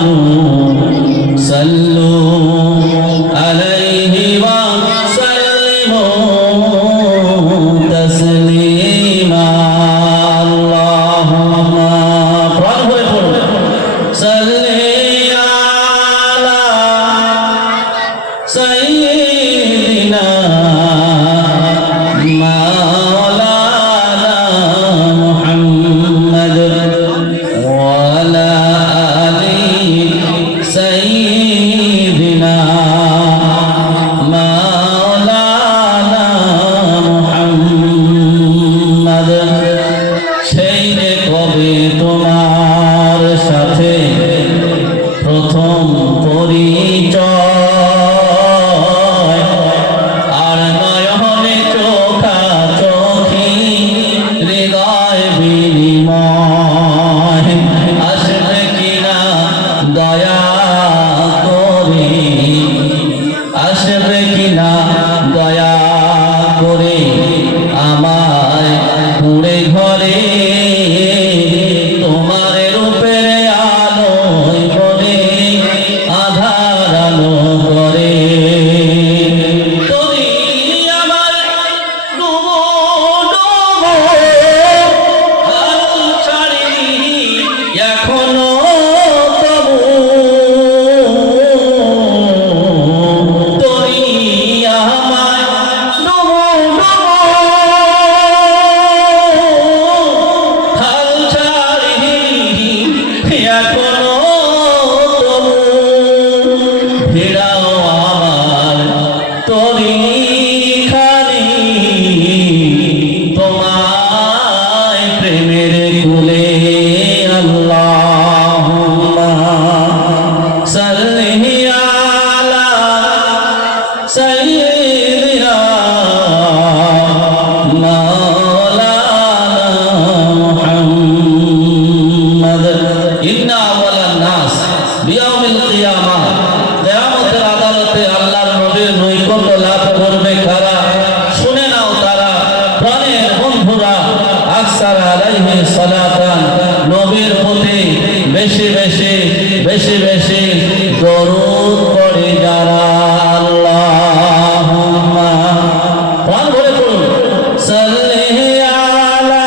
آمنوا صلوا عليه وسلموا تسليما اللهم صل على سيدنا مولانا محمد وعلى آل سيدنا مولانا محمد সেই যে কবে তোমার সাথে প্রথম পরিচয় আর নয়নে চোখাচোখি হৃদয় বিনিময় আসবে কিনা দয়া করে আসবে কিনা দয়া করে আমায় কুড়ে ঘরে তোমার রূপের আলোয় বলে আধার আলো করে তুমি আমার ডুবো ডুবো হাল ছাড়িনি এখনো তবু তুমি আমার ডুবো ডুবো হাল ছাড়িনি এখনো তবু ফেরাও আমার তরি খানি তোমায় প্রেমের কুলে আল্লাহুম্মা সাল্লি আলা সাইয়্যিদিনা মাওলানা মুহাম্মদ ইন্না আওয়ালান নাস বিয়াউমিল কিয়ামাহ কিয়ামতের আদালতে আল্লাহর নবীর নৈকট্য লাভ করবে কারা শুনে নাও তারা প্রাণের বন্ধুরা আকসার আলাইহি সালাতান নবীর প্রতি বেশি বেশি বেশি বেশি দরুদ পড়ে যারা আল্লাহুম্মা প্রাণ ভরে পড়ুন সাল্লি আলা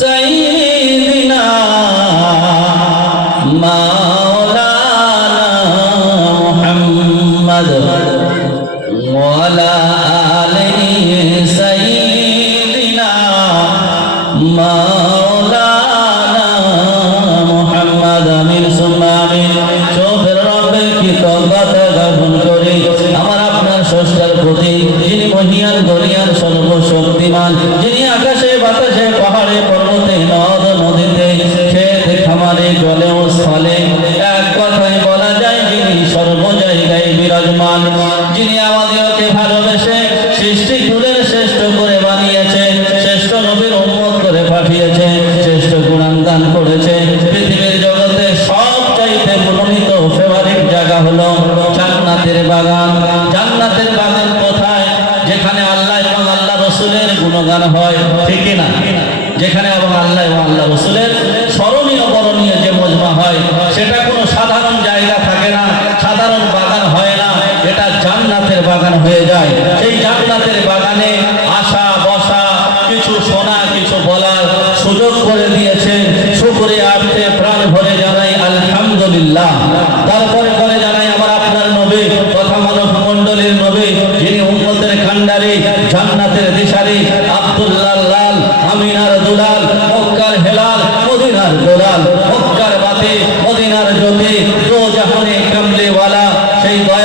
সাইয়্যিদিনা মাওলানা মুহাম্মদ ওয়ালা আলি সাইয়্যিদিনা মাওলানা মুহাম্মদ আমিন সুম্মা আমিন চোখের রব্বের কৃতজ্ঞতা জ্ঞাপন করি আমার আপনার স্রষ্টার প্রতি যিনি মহিয়ান গরিয়ান সর্বশক্তিমান যিনি আকাশে বাতাসে পাহাড়ে পর্বতে নদ নদীতে ক্ষেত খামারে জলে ও স্থলে এক কথায় বলা যায় যিনি সর্ব জায়গায় বিরাজমান যিনি আমাদেরকে ভালোবেসে সৃষ্টি কুলের শ্রেষ্ঠ করে বানিয়েছে শ্রেষ্ঠ নবীর উম্মত করে পাঠিয়েছে শ্রেষ্ঠ কুরআন দান করেছে পৃথিবীর জগতে সব চাইতে মনোনীত ফেভারিট জায়গা হলো জান্নাতের বাগান জান্নাতের বাগান কোথায় যেখানে আল্লাহ এবং আল্লাহ রসুলের গুণগান হয় ঠিক না যেখানে এবং আল্লাহ এবং আল্লাহ রসুলের স্মরণীয় বরণীয় যে মজমা হয় সেটা কোনো সাধারণ জায়গা থাকে না সাধারণ বাগান হয় না এটা জান্নাতের বাগান হয়ে যায় সেই জান্নাতের বাগানে আসা বসা কিছু শোনা কিছু বলার সুযোগ করে দিয়েছেন শুকরিয়ার্থে প্রাণ ভরে জানাই আলহামদুলিল্লাহ তারপরে করে জানাই আমার আপনার নবী তথা মানব মণ্ডলীর নবী যিনি উম্মতের কান্ডারি জান্নাতের দিশারি আব্দুল্লাহ লাল আমিনার দুলাল মক্কার হেলাল মদিনার গোলাল মক্কার বাতি মদিনার জ্যোতি দো জাহানে কামলিওয়ালা সেই দয়া